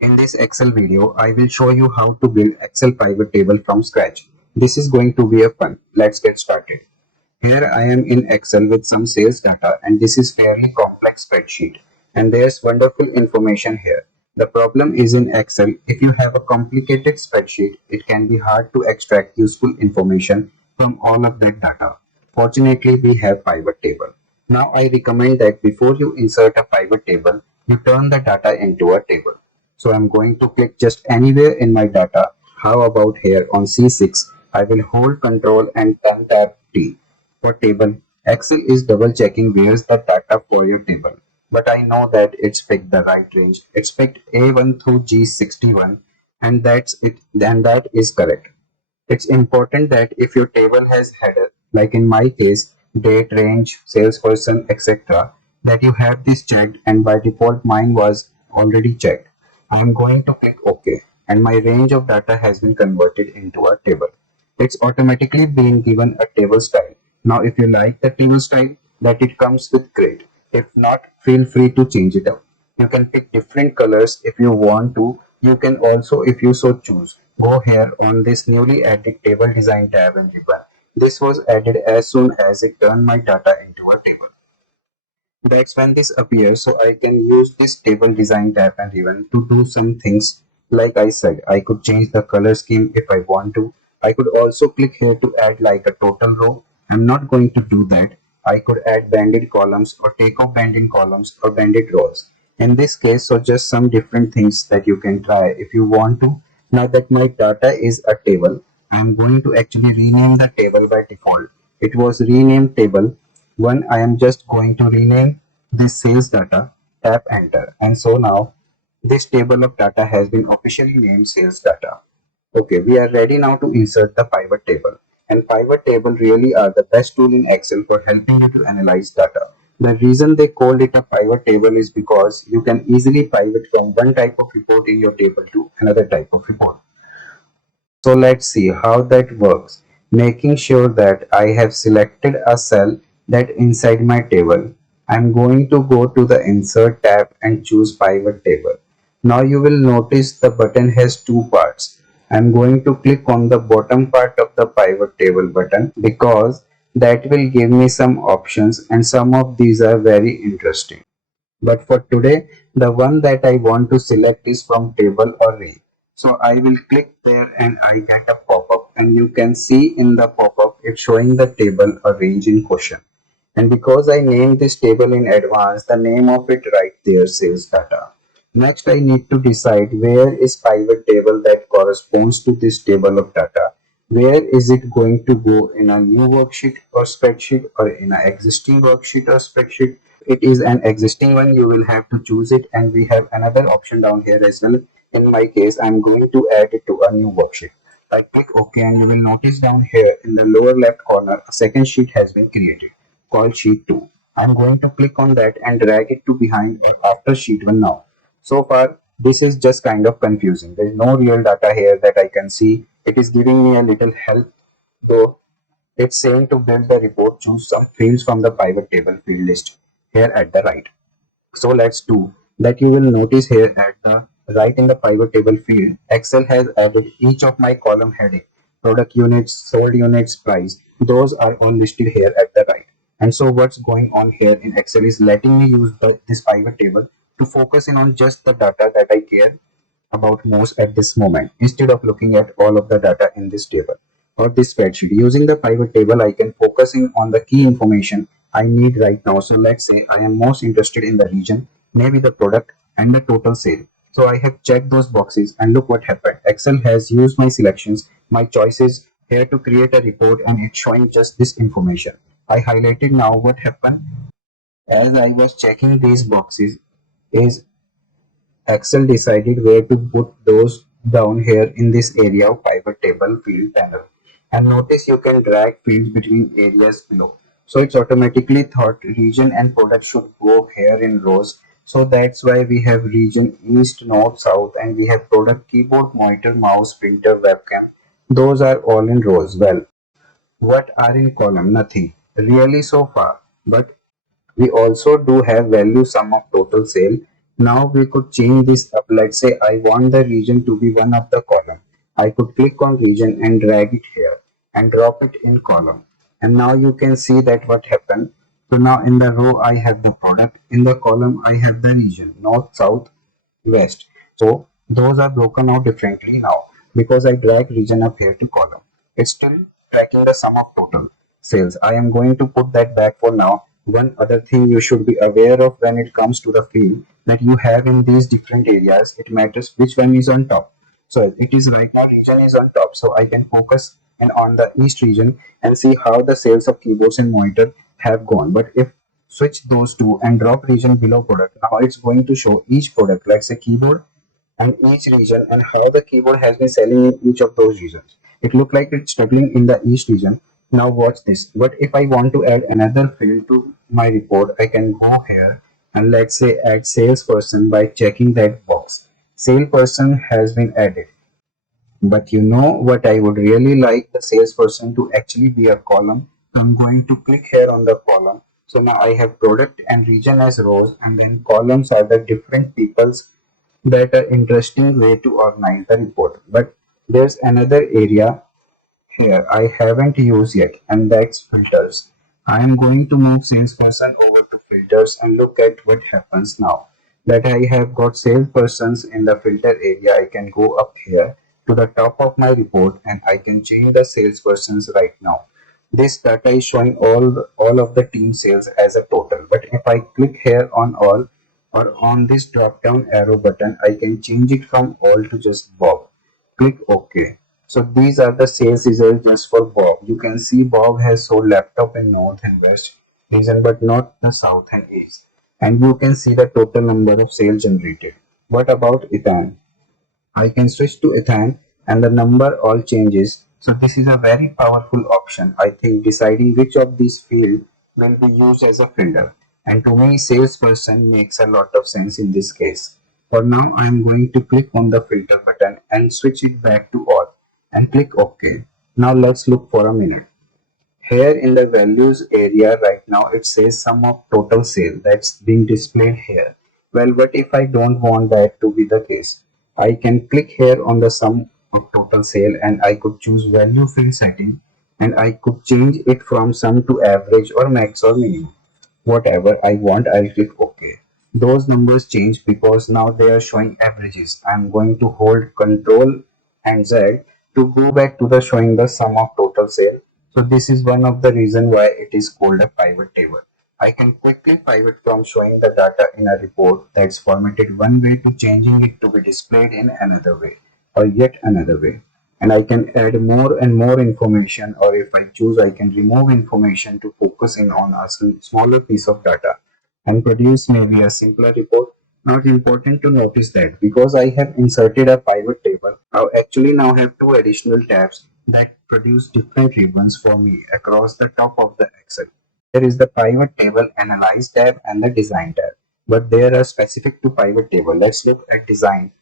In this Excel video, I will show you how to build Excel pivot table from scratch. This is going to be a fun. Let's get started. Here I am in Excel with some sales data and this is fairly complex spreadsheet. And there's wonderful information here. The problem is in Excel, if you have a complicated spreadsheet, it can be hard to extract useful information from all of that data. Fortunately, we have pivot table. Now I recommend that before you insert a pivot table, you turn the data into a table. So I'm going to click just anywhere in my data. How about here on C6? I will hold Control and turn tab T. For table, Excel is double checking where's the data for your table. But I know that it's picked the right range. It's picked A1 through G61 and that's it, and that is correct. It's important that if your table has header, like in my case, date, range, salesperson, etc., that you have this checked, and by default mine was already checked. I am going to click OK and my range of data has been converted into a table. It's automatically being given a table style. Now if you like the table style that it comes with, great. If not, feel free to change it up. You can pick different colors if you want to. You can also, if you so choose, go here on this newly added table design tab and ribbon. This was added as soon as it turned my data into a table. That's when this appears, so I can use this table design tab and ribbon to do some things. Like I said, I could change the color scheme if I want to. I could also click here to add like a total row. I'm not going to do that. I could add banded columns or take off banded columns or banded rows. In this case, so just some different things that you can try if you want to. Now that my data is a table, I'm going to actually rename the table by default. It was renamed table 1. I am just going to rename this sales data, tap enter, and so now this table of data has been officially named sales data. Okay, we are ready now to insert the pivot table. And pivot table really are the best tool in Excel for helping you to analyze data. The reason they called it a pivot table is because you can easily pivot from one type of report in your table to another type of report. So let's see how that works. Making sure that I have selected a cell that inside my table. I'm going to go to the Insert tab and choose Pivot Table. Now you will notice the button has two parts. I'm going to click on the bottom part of the Pivot Table button because that will give me some options and some of these are very interesting. But for today, the one that I want to select is from table or array. So I will click there and I get a pop-up and you can see in the pop-up it's showing the table or range in question. And because I named this table in advance, the name of it right there says data. Next I need to decide where is pivot table that corresponds to this table of data. Where is it going to go in a new worksheet or spreadsheet or in an existing worksheet or spreadsheet? It is an existing one, you will have to choose it, and we have another option down here as well. In my case, I'm going to add it to a new worksheet. I click OK and you will notice down here in the lower left corner a second sheet has been created called sheet 2. I'm going to click on that and drag it to behind or after sheet 1 now. So far this is just kind of confusing. There is no real data here that I can see. It is giving me a little help though. It's saying to build the report, choose some fields from the pivot table field list here at the right. So let's do that. You will notice here at the right in the pivot table field, Excel has added each of my column heading, product units, sold units, price. Those are all listed here at the right. And so what's going on here in Excel is letting me use this pivot table to focus in on just the data that I care about most at this moment instead of looking at all of the data in this table or this spreadsheet. Using the pivot table, I can focus in on the key information I need right now. So let's say I am most interested in the region, maybe the product and the total sale. So I have checked those boxes and look what happened. Excel has used my selections, my choices here to create a report and it's showing just this information. I highlighted now what happened as I was checking these boxes is Excel decided where to put those down here in this area of pivot table field panel. And notice you can drag fields between areas below. So it's automatically thought region and product should go here in rows. So that's why we have region east, north, south, and we have product, keyboard, monitor, mouse, printer, webcam. Those are all in rows. Well, what are in column? Nothing really so far, but we also do have value sum of total sale. Now we could change this up. Let's say I want the region to be one of the column. I could click on region and drag it here and drop it in column. And now you can see that what happened. So now in the row I have the product, in the column I have the region, north, south, west. So those are broken out differently now because I drag region up here to column. It's still tracking the sum of total sales. I am going to put that back for now. One other thing you should be aware of when it comes to the field that you have in these different areas, it matters which one is on top. So it is right now region is on top, so I can focus and on the east region and see how the sales of keyboards and monitor have gone. But if switch those two and drop region below product, now it's going to show each product, like say keyboard and each region and how the keyboard has been selling in each of those regions. It looked like it's struggling in the east region. Now watch this. But if I want to add another field to my report, I can go here and let's say add salesperson by checking that box. Salesperson has been added. But you know what, I would really like the salesperson to actually be a column. So I'm going to click here on the column. So now I have product and region as rows, and then columns are the different people's that are interesting way to organize the report. But there's another area here I haven't used yet, and that's filters. I am going to move salesperson over to filters and look at what happens now. That I have got salespersons in the filter area, I can go up here to the top of my report and I can change the salespersons right now. This data is showing all of the team sales as a total. But if I click here on all or on this drop down arrow button, I can change it from all to just Bob. Click OK. So these are the sales results just for Bob. You can see Bob has sold laptop in north and west region but not the south and east. And you can see the total number of sales generated. What about Ethan? I can switch to Ethan and the number all changes. So this is a very powerful option. I think deciding which of these fields will be used as a filter. And to me, salesperson makes a lot of sense in this case. For now, I am going to click on the filter button and switch it back to all and click OK. Now let's look for a minute. Here in the values area right now it says sum of total sale that's being displayed here. Well, what if I don't want that to be the case? I can click here on the sum of total sale and I could choose value field setting and I could change it from sum to average or max or minimum. Whatever I want, I'll click OK. Those numbers change because now they are showing averages. I'm going to hold Control and Z to go back to the showing the sum of total sale. So this is one of the reason why it is called a pivot table. I can quickly pivot from showing the data in a report that's formatted one way to changing it to be displayed in another way or yet another way. And I can add more and more information, or if I choose I can remove information to focus in on a smaller piece of data and produce maybe a simpler report. Not important to notice that because I have inserted a pivot table, I actually now have two additional tabs that produce different ribbons for me across the top of the Excel. There is the pivot table analyze tab and the design tab, but they are specific to pivot table. Let's look at design.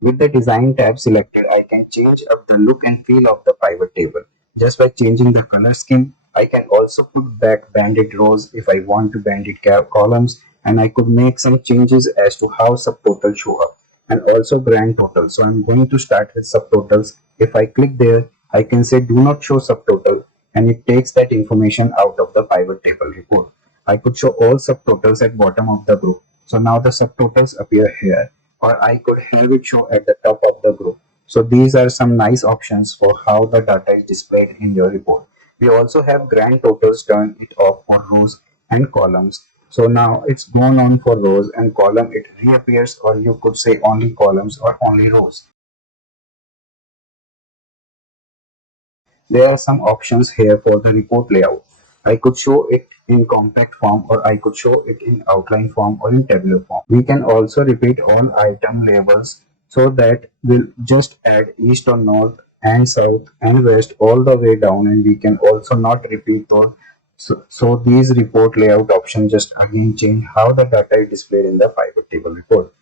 With the design tab selected, I can change up the look and feel of the pivot table. Just by changing the color scheme, I can also put back banded rows if I want to banded columns, and I could make some changes as to how subtotals show up and also grand total. So I'm going to start with subtotals. If I click there, I can say do not show subtotal and it takes that information out of the pivot table report. I could show all subtotals at bottom of the group. So now the subtotals appear here, or I could have it show at the top of the group. So these are some nice options for how the data is displayed in your report. We also have grand totals, turn it off for rows and columns. So now it's gone on for rows and column, it reappears, or you could say only columns or only rows. There are some options here for the report layout. I could show it in compact form, or I could show it in outline form or in tabular form. We can also repeat all item labels so that we'll just add east or north and south and west all the way down, and we can also not repeat those. So these report layout options just again change how the data is displayed in the pivot table report.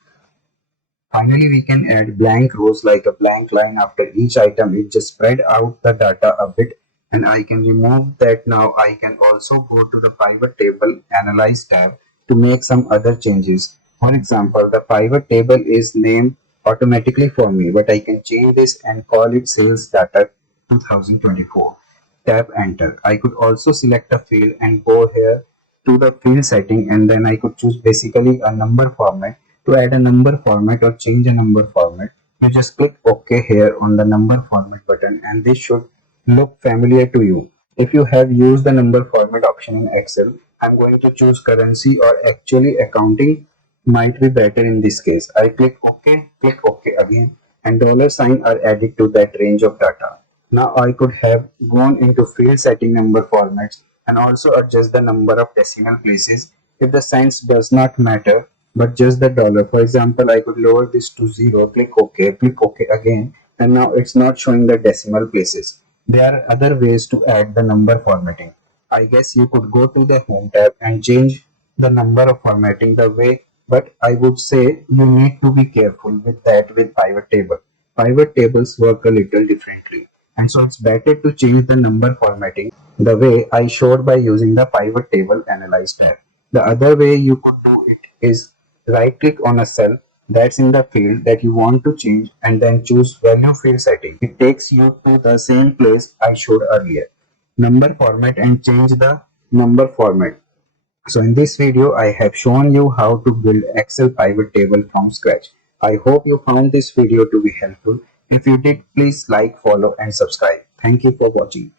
Finally, we can add blank rows like a blank line after each item. It just spread out the data a bit, and I can remove that. Now I can also go to the pivot table analyze tab to make some other changes. For example, the pivot table is named automatically for me, but I can change this and call it sales data 2024. Tap enter. I could also select a field and go here to the field setting, and then I could choose basically a number format. To add a number format or change a number format, you just click OK here on the number format button, and this should look familiar to you. If you have used the number format option in Excel, I'm going to choose currency, or actually accounting might be better in this case. I click OK again, and dollar sign are added to that range of data. Now I could have gone into field setting number formats and also adjust the number of decimal places if the signs does not matter, but just the dollar. For example, I could lower this to 0, click OK again, and now it's not showing the decimal places. There are other ways to add the number formatting. I guess you could go to the home tab and change the number of formatting the way, but I would say you need to be careful with that with pivot table. Pivot tables work a little differently, and so it's better to change the number formatting the way I showed by using the pivot table analyze tab. The other way you could do it is right click on a cell that's in the field that you want to change and then choose value field setting. It takes you to the same place I showed earlier. Number format and change the number format. So in this video, I have shown you how to build Excel pivot table from scratch. I hope you found this video to be helpful. If you did, please like, follow and subscribe. Thank you for watching.